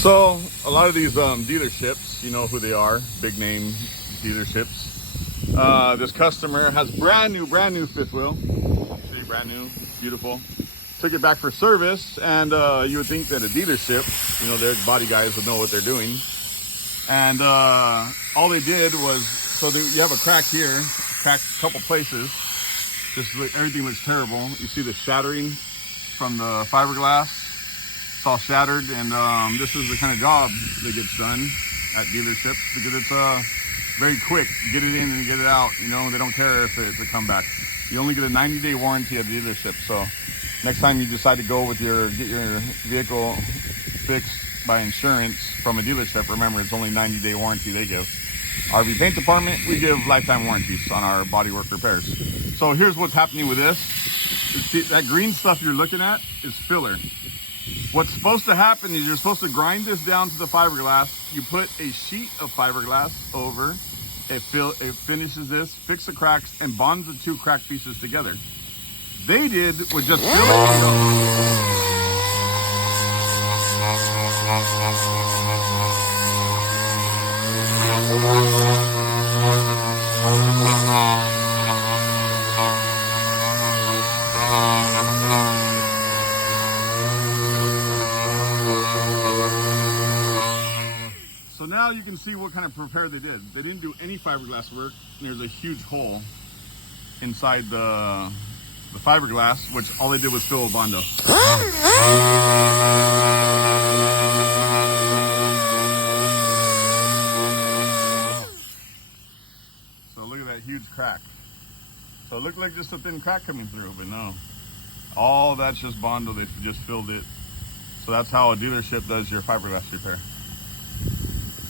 So a lot of these dealerships, you know who they are, big name dealerships. This customer has brand new fifth wheel. See, brand new, beautiful. Took it back for service, and you would think that a dealership, you know, their body guys would know what they're doing. And all they did was, you have a crack here, cracked a couple places. Everything looks terrible. You see the shattering from the fiberglass. It's all shattered, and this is the kind of job that gets done at dealerships because it's very quick. Get it in and get it out. You know, they don't care if it's a comeback. You only get a 90-day warranty at the dealership. So next time you decide to go with get your vehicle fixed by insurance from a dealership, remember it's only 90-day warranty they give. RV Paint Department, we give lifetime warranties on our bodywork repairs. So here's what's happening with this. See, that green stuff you're looking at is filler. What's supposed to happen is you're supposed to grind this down to the fiberglass. You put a sheet of fiberglass over. It finishes this, fix the cracks, and bonds the two cracked pieces together. They did was just fill it. So now you can see what kind of repair they did. They didn't do any fiberglass work. There's a huge hole inside the fiberglass, which all they did was fill a Bondo. So look at that huge crack. So it looked like just a thin crack coming through, but no. All that's just Bondo, they just filled it. So that's how a dealership does your fiberglass repair.